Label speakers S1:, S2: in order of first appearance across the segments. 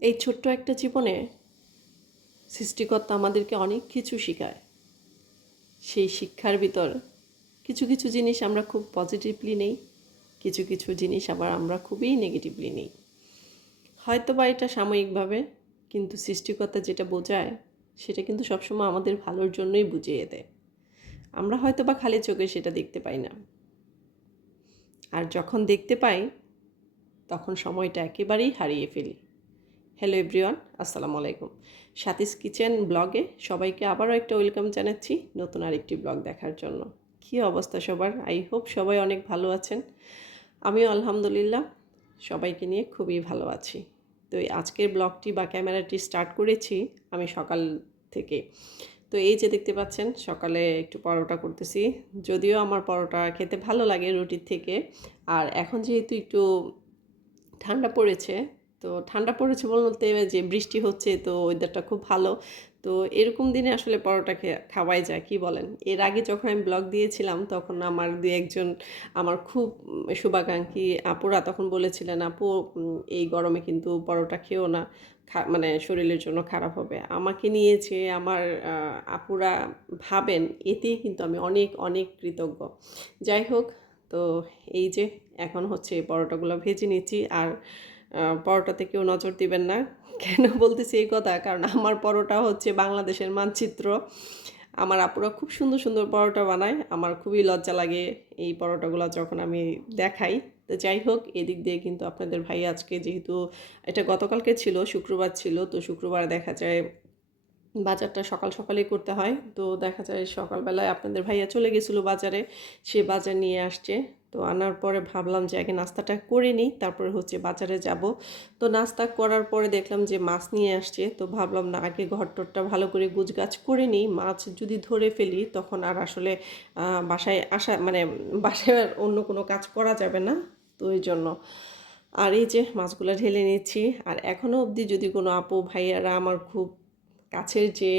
S1: এই ছোট্ট একটা জীবনে সৃষ্টিকর্তা আমাদেরকে অনেক কিছু শেখায়। সেই শিক্ষার ভিতর কিছু কিছু জিনিস আমরা খুব পজিটিভলি নেই, কিছু কিছু জিনিস আবার আমরা খুবই নেগেটিভলি নেই। হয়তো বা এটা সাময়িকভাবে, কিন্তু সৃষ্টিকর্তা যেটা বোঝায়, সেটা কিন্তু সবসময় আমাদের ভালোর জন্যই বুঝিয়ে দেয়। আমরা হয়তো বা খালি চোখে সেটা দেখতে পাই না। আর যখন দেখতে পাই, তখন সময়টা একেবারেই হারিয়ে ফেলি। হ্যালো এভরিওয়ান আসসালামু আলাইকুম। সাতিস কিচেন ব্লগে সবাইকে আবারও একটা ওয়েলকাম জানাচ্ছি নতুন আরেকটি ব্লগ দেখার জন্য। কী অবস্থা সবার? আই হোপ সবাই অনেক ভালো আছেন। আমিও আলহামদুলিল্লাহ, সবাইকে নিয়ে খুবই ভালো আছি। তো এই আজকের ব্লগটি বা ক্যামেরাটি স্টার্ট করেছি আমি সকাল থেকে। তো এই যে দেখতে পাচ্ছেন, সকালে একটু পরোটা করতেছি। যদিও আমার পরোটা খেতে ভালো লাগে রুটির থেকে। আর এখন যেহেতু একটু ঠান্ডা পড়েছে তো ঠান্ডা পড়েছে বলতে যে বৃষ্টি হচ্ছে, তো ওয়েদারটা খুব ভালো। তো এরকম দিনে আসলে পরোটা খাওয়াই যায়, কি বলেন? এর আগে যখন আমি ব্লগ দিয়েছিলাম, তখন আমার দু একজন, আমার খুব শুভাকাঙ্ক্ষী আপুরা তখন বলেছিলেন, আপু এই গরমে কিন্তু পরোটা খেও না মানে শরীরের জন্য খারাপ হবে। আমাকে নিয়েছে আমার আপুরা ভাবেন, এতেই কিন্তু আমি অনেক অনেক কৃতজ্ঞ। যাই হোক, তো এই যে এখন হচ্ছে পরোটাগুলো ভেজে নিচ্ছি, আর পরোটাতে কেউ নজর দিবেন না। কেন বলতেছি এই কথা? কারণ আমার পরোটা হচ্ছে বাংলাদেশের মানচিত্র। আমার আপুরা খুব সুন্দর সুন্দর পরোটা বানায়। আমার খুবই লজ্জা লাগে এই পরোটাগুলো যখন আমি দেখাই। তো যাই হোক, এদিক দিয়ে কিন্তু আপনাদের ভাই আজকে যেহেতু এটা গতকালকে ছিল, শুক্রবার ছিল, তো শুক্রবার দেখা যায় বাজারটা সকাল সকালেই করতে হয়। তো দেখা যায় সকালবেলায় আপনাদের ভাইয়া চলে গেছিল বাজারে। সে বাজার নিয়ে আসছে। তো আনার পরে ভাবলাম যে আগে নাস্তাটা করে নিই, তারপরে হচ্ছে বাজারে যাব। তো নাস্তা করার পরে দেখলাম যে মাছ নিয়ে আসছে, তো ভাবলাম না, আগে ঘর ঘরটরটা ভালো করে গুজগাছ করে নিই। মাছ যদি ধরে ফেলি তখন আর আসলে বাসায় আসা মানে বাসায় আর অন্য কোনো কাজ করা যাবে না, তো ওই জন্য। আর এই যে মাছগুলো ঢেলে নিচ্ছি, আর এখনও অবধি যদি কোনো আপু, ভাইয়ারা আমার খুব কাছের যে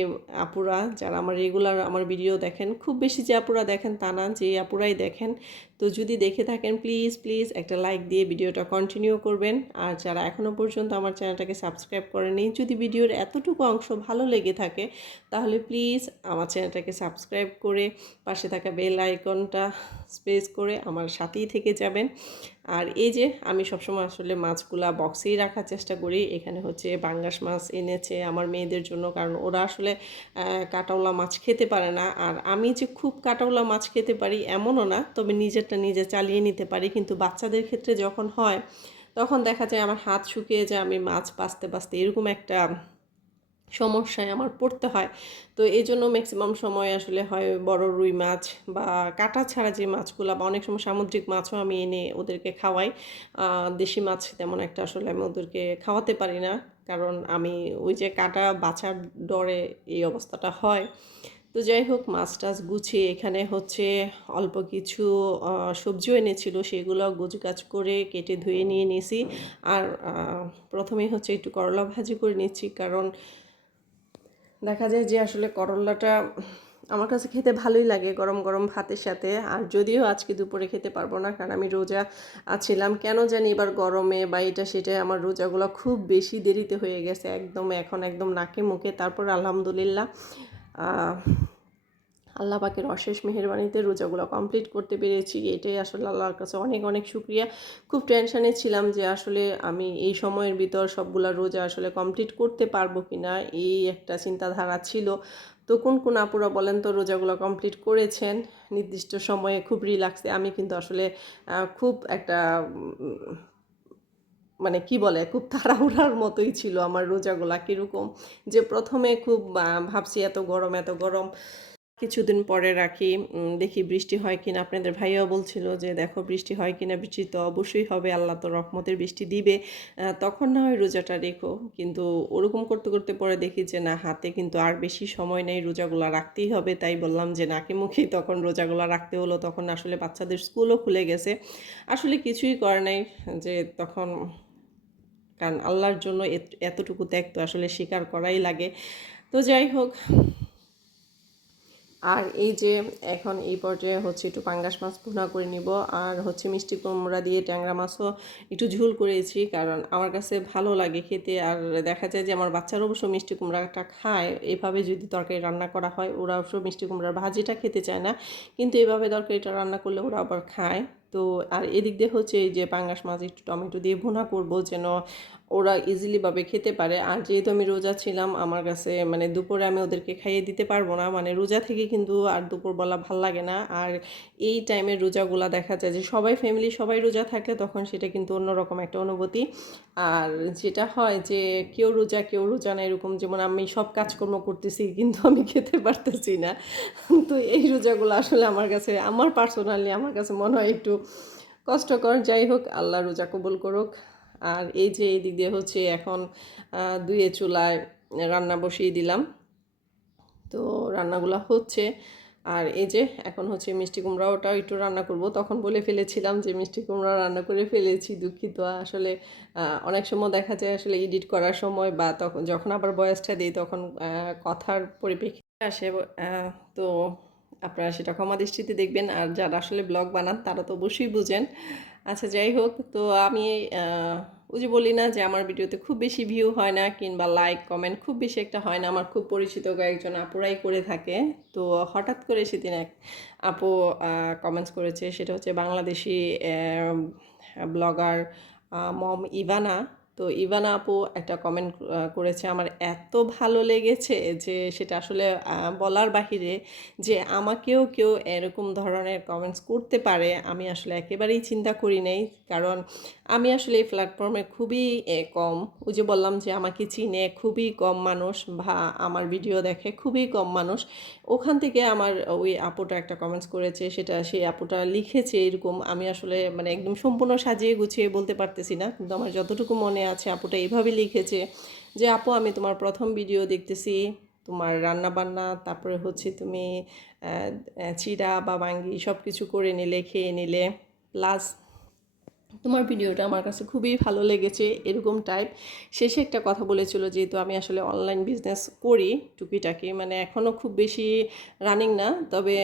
S1: আপুরা যারা আমার রেগুলার আমার ভিডিও দেখেন, খুব বেশি যে আপুরা দেখেন তা না, যে আপুরাই দেখেন। তো যদি দেখে থাকেন প্লিজ প্লিজ একটা লাইক দিয়ে ভিডিওটা কন্টিনিউ করবেন। আর যারা এখনও পর্যন্ত আমার চ্যানেলটাকে সাবস্ক্রাইব করেনি যদি ভিডিওর এতটুকু অংশ ভালো লেগে থাকে, তাহলে প্লিজ আমার চ্যানেলটাকে সাবস্ক্রাইব করে পাশে থাকা বেল আইকনটা স্পেস করে আমার সাথেই থেকে যাবেন। আর এই যে আমি সবসময় আসলে মাছগুলা বক্সেই রাখার চেষ্টা করি। এখানে হচ্ছে বাঙ্গাস মাছ এনেছে আমার মেয়েদের জন্য, কারণ ওরা আসলে কাটাওলা মাছ খেতে পারে না। আর আমি যে খুব কাটাওলা মাছ খেতে পারি এমনও না, তবে নিজেরটা নিজে চালিয়ে নিতে পারি। কিন্তু বাচ্চাদের ক্ষেত্রে যখন হয়, তখন দেখা যায় আমার হাত শুকিয়ে যায়, আমি মাছ বাঁচতে বাঁচতে এরকম একটা সমস্যায় আমার পড়তে হয়। তো এই জন্য ম্যাক্সিমাম সময় আসলে হয় বড় রুই মাছ বা কাটা ছাড়া যে মাছগুলো বা অনেক সময় সামুদ্রিক মাছও আমি এনে ওদেরকে খাওয়াই। দেশি মাছ তেমন একটা আসলে আমি ওদেরকে খাওয়াতে পারি না। কারণ আমি ওই যে কাটা বাছার ডরে এই অবস্থাটা হয়। তো যাই হোক মাছ টাছ গুছিয়ে এখানে হচ্ছে অল্প কিছু সবজিও এনেছিল সেগুলো গাছ করে কেটে ধুয়ে নিয়ে নিয়েছি আর প্রথমেই হচ্ছে একটু করলা ভাজি করে নিচ্ছি। কারণ দেখা যায় যে আসলে করলাটা আমার কাছে খেতে ভালোই লাগে গরম গরম ভাতের সাথে। আর যদিও আজকে দুপুরে খেতে পারব না, কারণ আমি রোজা আছিলাম, কেন জানি এবার গরমে বা এটা সেটা আমার রোজাগুলো খুব বেশি দেরিতে হয়ে গেছে, একদম এখন একদম নাকে মুখে। তারপর আলহামদুলিল্লাহ আল্লাহ পাকের অশেষ মেহরবানিতে রোজাগুলো কমপ্লিট করতে পেরেছি। এটাই আসলে আল্লাহর কাছে অনেক অনেক শুক্রিয়া। খুব টেনশানে ছিলাম যে আসলে আমি এই সময়ের ভিতর সবগুলা রোজা আসলে কমপ্লিট করতে পারব কি না এই একটা চিন্তাধারা ছিল। তো কোন কোন আপুরা বলেন তো রোজাগুলো কমপ্লিট করেছেন? নির্দিষ্ট সময়ে খুব রিল্যাক্সে আমি কিন্তু আসলে খুব একটা মানে কি বলে, খুব তাড়াহুড়ার মতোই ছিল আমার রোজাগুলা কীরকম। যে প্রথমে খুব ভাবছি এত গরম এত গরম। কিছুদিন পরে রাখি। দেখি বৃষ্টি হয় কিনা। আপনাদের ভাইয়াও বলছিল যে, দেখো, বৃষ্টি হয় কিনা? বৃষ্টি তো অবশ্যই হবে। আল্লাহ তো রহমতের বৃষ্টি দিবে। তখন না হয় রোজাটা রেখো। কিন্তু ওরকম করতে করতে পরে দেখি যে, না, হাতে কিন্তু আর বেশি সময় নেই। রোজাগুলা রাখতেই হবে। তাই বললাম যে, নাকি মুখেই তখন রোজাগুলা রাখতে হলো। তখন আসলে বাচ্চাদের স্কুলও খুলে গেছে। আসলে কিছুই করে নাই যে, তখন কারণ আল্লাহর জন্য এতটুকু ত্যাগ তো আসলে স্বীকার করাই লাগে। তো যাই হোক আর এই যে এখন এই পর্যায়ে হচ্ছে একটু পাঙ্গাস মাছ ভুনা করে নিব, আর হচ্ছে মিষ্টি কুমড়া দিয়ে ট্যাংরা মাছও একটু ঝোল করেছি, কারণ আমার কাছে ভালো লাগে খেতে। আর দেখা যায় যে আমার বাচ্চারা অবশ্য মিষ্টি কুমড়াটা খায়, এভাবে যদি তরকারি রান্না করা হয়, ওরা অবশ্য মিষ্টি কুমড়ার ভাজিটা খেতে চায় না, কিন্তু এভাবে তরকারিটা রান্না করলে ওরা আবার খায়। তো আর এদিক দিয়ে হচ্ছে এই যে পাঙ্গাস মাছ একটু টমেটো দিয়ে ভুনা করব, যেন ওরা ইজিলিভাবে খেতে পারে। আর যেহেতু আমি রোজা ছিলাম, আমার কাছে মানে দুপুরে আমি ওদেরকে খাইয়ে দিতে পারব না। মানে রোজা থেকে কিন্তু আর দুপুরবেলা ভালো লাগে না। আর এই টাইমের রোজাগুলা দেখা যায় যে সবাই ফ্যামিলি সবাই রোজা থাকলে তখন সেটা কিন্তু অন্যরকম একটা অনুভূতি। আর যেটা হয় যে কেউ রোজা কেউ রোজা না, এরকম যেমন আমি সব কাজকর্ম করতেছি কিন্তু আমি খেতে পারতেছি না। তো এই রোজাগুলো আসলে আমার কাছে, আমার পার্সোনালি আমার কাছে মনে হয় একটু কষ্টকর। যাই হোক, আল্লাহ রোজা কবুল করুক। আর এই যে এই দিক দিয়ে হচ্ছে এখন দুয়ে চুলায় রান্না বসিয়ে দিলাম। তো রান্নাগুলো হচ্ছে, আর এই যে এখন হচ্ছে মিষ্টি কুমড়া ওটাও একটু রান্না করব। তখন বলে ফেলেছিলাম যে মিষ্টি কুমড়া রান্না করে ফেলেছি, দুঃখিত। আসলে অনেক সময় দেখা যায় আসলে এডিট করার সময় বা তখন যখন আবার বয়সটা দিই তখন কথার পরিপ্রেক্ষিতে আসে তো আপনারা সেটা ক্ষমা দৃষ্টিতে দেখবেন আর যারা আসলে ব্লগ বানান তারা তো অবশ্যই বুঝেন। আচ্ছা যাই হোক, তো আমি ওই যে বলি না যে আমার ভিডিওতে খুব বেশি ভিউ হয় না কিংবা লাইক কমেন্ট খুব বেশি একটা হয় না। আমার খুব পরিচিত কয়েকজন আপুরাই করে থাকে। তো হঠাৎ করে সেদিন এক আপু কমেন্টস করেছে, সেটা হচ্ছে বাংলাদেশি ব্লগার মম ইভানা। তো ইভানা আপু একটা কমেন্ট করেছে, আমার এত ভালো লেগেছে যে সেটা আসলে বলার বাহিরে যে আমাকেও কেউ এরকম ধরনের কমেন্টস করতে পারে, আমি আসলে একেবারেই চিন্তা করি নাই। কারণ আমি আসলে এই প্ল্যাটফর্মে খুবই কম। ওই যে বললাম যে আমাকে চিনে খুবই কম মানুষ বা আমার ভিডিও দেখে খুবই কম মানুষ। ওখান থেকে আমার ওই আপুটা একটা কমেন্টস করেছে, সেটা সেই আপুটা লিখেছে এরকম। আমি আসলে মানে একদম সম্পূর্ণ সাজিয়ে গুছিয়ে বলতে পারতেছি না। কিন্তু আমার যতটুকু মনে আছে, আপুটা এইভাবে লিখেছে যে, আপু, আমি তোমার প্রথম ভিডিও দেখতেছি, তোমার রান্না বান্না তারপরে হচ্ছে তুমি চিড়া বা বাঙ্গি সব কিছু করে নিলে, খেয়ে নিলে প্লাস তোমার ভিডিওটা আমার কাছে খুবই ভালো লেগেছে, এরকম টাইপ শেষে একটা কথা বলেছিল যেহেতু আমি আসলে অনলাইন বিজনেস করি টুকিটাকি মানে এখনও খুব বেশি রানিং না, তবে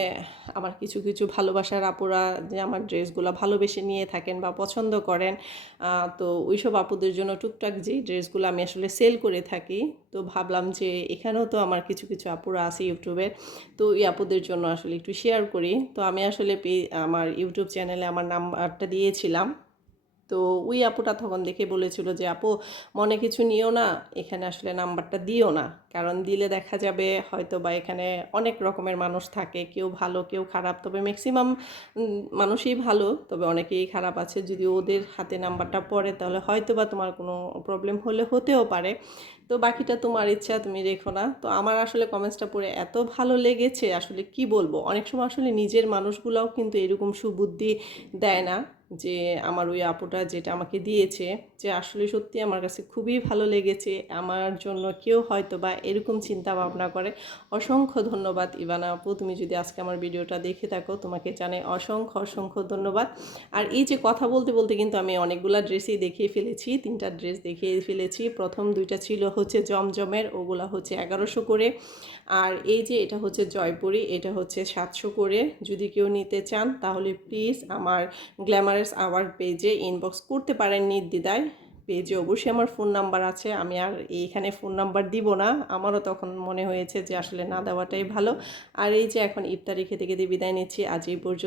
S1: আমার কিছু কিছু ভালোবাসার আপুরা যে আমার ড্রেসগুলো ভালোবেসে নিয়ে থাকেন বা পছন্দ করেন তো ওইসব আপুদের জন্য টুকটাক যেই ড্রেসগুলো আমি আসলে সেল করে থাকি, তো ভাবলাম যে এখানেও তো আমার কিছু কিছু আপুরা আছে ইউটিউবের তো এই আপুদের জন্য আসলে একটু শেয়ার করি। তো আমি আসলে আমার ইউটিউব চ্যানেলে আমার নাম্বারটা দিয়েছিলাম। তো ওই আপুটা তখন দেখে বলেছিল যে, আপু, মনে কিছু নিও না, এখানে আসলে নাম্বারটা দিও না। কারণ দিলে দেখা যাবে হয়তো বা এখানে অনেক রকমের মানুষ থাকে, কেউ ভালো, কেউ খারাপ। তবে ম্যাক্সিমাম মানুষই ভালো, তবে অনেকেই খারাপ আছে। যদি ওদের হাতে নাম্বারটা পড়ে, তাহলে হয়তো বা তোমার কোনো প্রবলেম হলে হতেও পারে। তো বাকিটা তোমার ইচ্ছা, তুমি রেখো না। তো আমার আসলে কমেন্টসটা পড়ে এত ভালো লেগেছে, আসলে কি বলব? অনেক সময় আসলে নিজের মানুষগুলাও কিন্তু এরকম সুবুদ্ধি দেয় না। যে আমার ওই আপুটা যেটা আমাকে দিয়েছে, যে আসলে সত্যি আমার কাছে খুবই ভালো লেগেছে, আমার জন্য কেউ হয়তো বা এরকম চিন্তা ভাবনা করে। অসংখ্য ধন্যবাদ ইভানা আপু, তুমি যদি আজকে আমার ভিডিওটা দেখে থাকো, তোমাকে জানাই অসংখ্য অসংখ্য ধন্যবাদ। আর এই যে কথা বলতে বলতে কিন্তু আমি অনেকগুলা ড্রেসই দেখিয়ে ফেলেছি, তিনটা ড্রেস দেখিয়ে ফেলেছি। প্রথম দুইটা ছিল হচ্ছে জমজমের, ওগুলা হচ্ছে এগারোশো করে। আর এই যে এটা হচ্ছে জয়পুরি, এটা হচ্ছে সাতশো করে। যদি কেউ নিতে চান তাহলে প্লিজ আমার গ্ল্যামারাস আমার পেজে ইনবক্স করতে পারেন নির্দ্বিধায় পেজে অবশ্যই আমার ফোন নাম্বার আছে, আমি আর এইখানে ফোন নাম্বার দিব না। আমারও তখন মনে হয়েছে যে আসলে না দেওয়াটাই ভালো। আর এই যে এখন ইফতারি খেতে খেতে বিদায় নিচ্ছি, আজ এই পর্যন্ত।